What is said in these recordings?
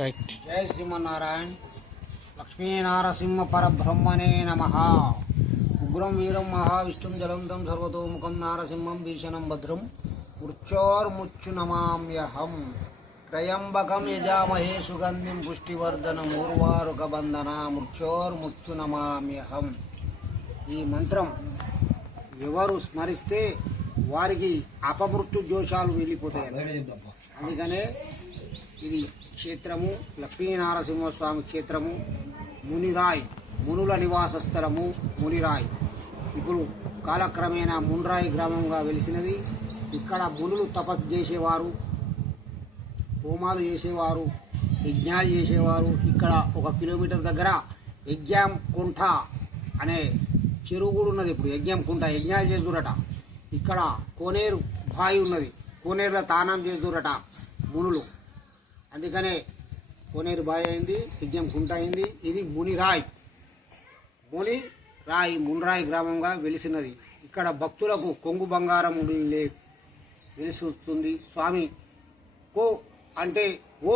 Right. జై శ్రీమన్నారాయణ. లక్ష్మీనారసింహ పరబ్రహ్మణే నమ. ఉగ్రం వీరం మహావిష్ణుం జలంతం సర్వతోముఖం నారసింహం భీషణం భద్రం మృత్యోర్ముచ్చు నమామ్యహం. త్రయంబకం యజామహే సుగంధిం పుష్టివర్ధనం ఊర్వారుకబంధన మృత్యోర్ముచ్చు నమామ్యహం. ఈ మంత్రం ఎవరు స్మరిస్తే వారికి అపమృత్యు దోషాలు వెళ్ళిపోతాయి. అందుకనే ఇది క్షేత్రము లక్ష్మీనారసింహస్వామి క్షేత్రము. మునిరాయ్, మునుల నివాస స్థలము మునిరాయ్. ఇప్పుడు కాలక్రమేణా మున్రాయ్ గ్రామంగా వెలిసినది. ఇక్కడ మునులు తపస్సు చేసేవారు, హోమాలు చేసేవారు, యజ్ఞాలు చేసేవారు. ఇక్కడ 1 కిలోమీటర్ దగ్గర యజ్ఞం కుంఠ అనే చెరువు కూడా ఉన్నది. ఇప్పుడు యజ్ఞం కుంఠ యజ్ఞాలు చేస్తురట. ఇక్కడ కోనేరు బావి ఉన్నది. కోనేరులో తానం చేస్తురట మునులు. అందుకనే కోనేరు బావి అయింది, యజ్ఞం కుంట అయింది. ఇది మునిరాయ్. మునిరాయ్ మున్రాయ్ గ్రామంగా వెలిసినది. ఇక్కడ భక్తులకు కొంగు బంగారం వెలిసిస్తుంది. స్వామి కో అంటే ఓ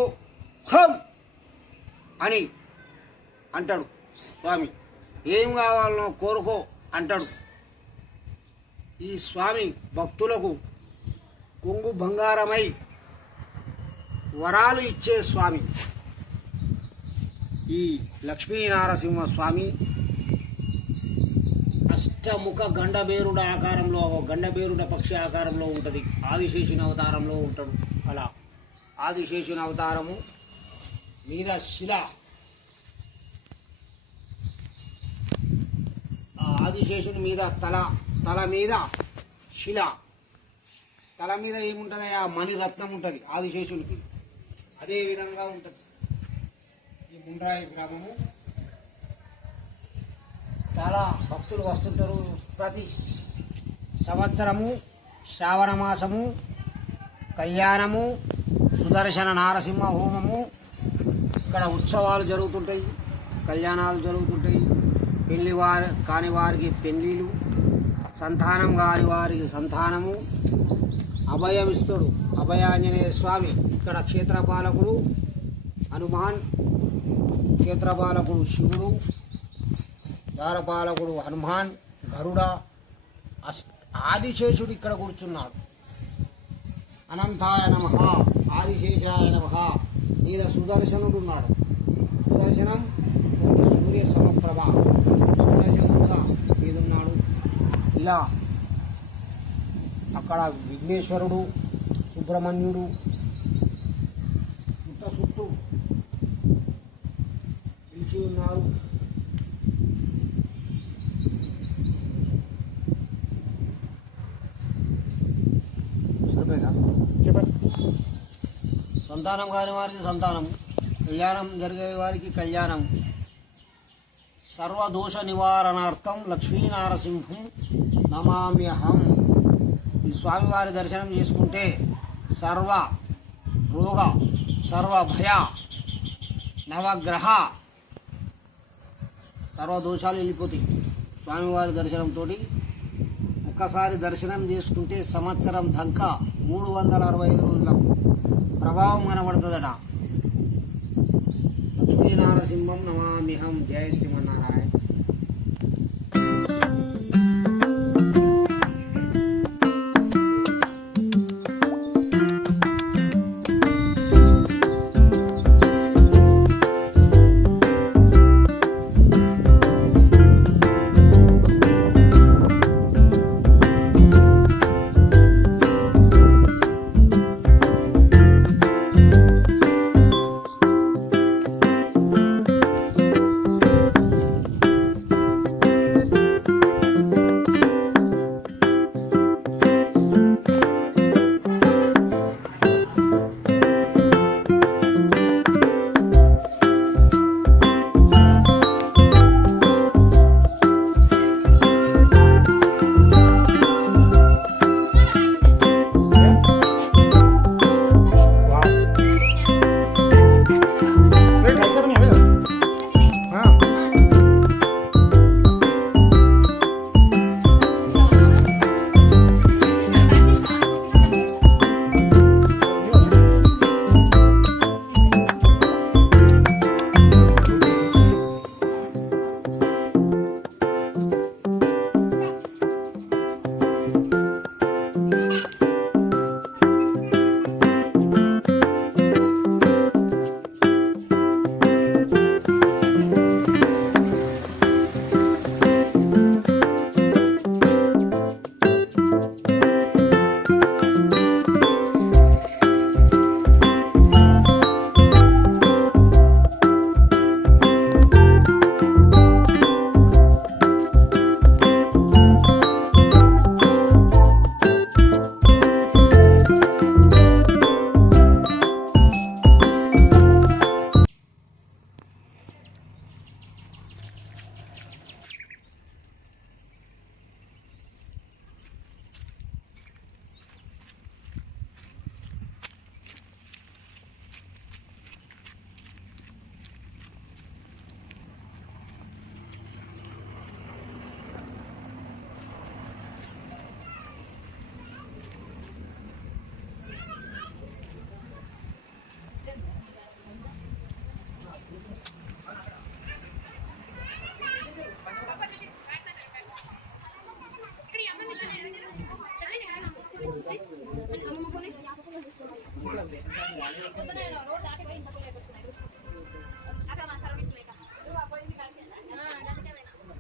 ఖం అని అంటాడు. స్వామి ఏం కావాలనో కోరుకో అంటాడు. ఈ స్వామి భక్తులకు కొంగు బంగారమై వరాలు ఇచ్చే స్వామి. ఈ లక్ష్మీనారసింహ స్వామి అష్టముఖ గండబేరుడ ఆకారంలో, గండబేరుడ పక్షి ఆకారంలో ఉంటుంది. ఆదిశేషుని అవతారంలో ఉంటాడు. అలా ఆదిశేషుని అవతారము మీద శిల, ఆదిశేషుని మీద తల మీద శిల, తల మీద ఏముంటుంది? ఆ మణిరత్నం ఉంటుంది ఆదిశేషునికి. అదే విధంగా ఉంటుంది ఈ మున్రాయి గ్రామము. చాలా భక్తులు వస్తుంటారు. ప్రతి సంవత్సరము శ్రావణ మాసము కళ్యాణము, సుదర్శన నారసింహ హోమము, ఇక్కడ ఉత్సవాలు జరుగుతుంటాయి, కళ్యాణాలు జరుగుతుంటాయి. కాని వారికి పెళ్ళిళ్ళు, సంతానం కాని వారికి సంతానము. అభయం ఇస్తాడు అభయాంజనేయ స్వామి. ఇక్కడ క్షేత్రపాలకుడు హనుమాన్, క్షేత్రపాలకుడు శివుడు, ద్వారపాలకుడు హనుమాన్, గరుడ, ఆదిశేషుడు ఇక్కడ కూర్చున్నాడు. అనంతాయ నమ, ఆదిశేషాయ నమ. మీద సుదర్శనుడు ఉన్నాడు. సుదర్శనం సూర్య సమప్రభ. సుదర్శనం కూడా మీదున్నాడు. ఇలా అక్కడ విఘ్నేశ్వరుడు, సుబ్రహ్మణ్యుడు చుట్టూ పిలిచి ఉన్నారు. సంతానం కాని వారికి సంతానం, కళ్యాణం జరిగే వారికి కళ్యాణం. సర్వదోష నివారణార్థం లక్ష్మీనారసింహం నమామ్యహం. ఈ స్వామివారి దర్శనం చేసుకుంటే సర్వ రోగ, సర్వ భయ, నవగ్రహ సర్వదోషాలు వెళ్ళిపోతాయి. స్వామివారి దర్శనంతో ఒక్కసారి దర్శనం చేసుకుంటే సంవత్సరం దంకా 365 రోజుల ప్రభావం కనబడుతుందట. లక్ష్మీనారసింహం నమామ్యహం. జయ శ్రీమన్నారాయణ.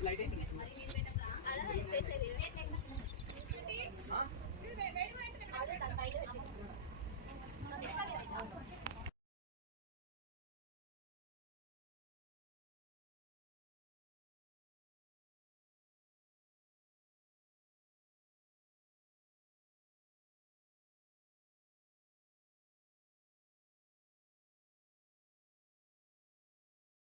లైట్ వేసింది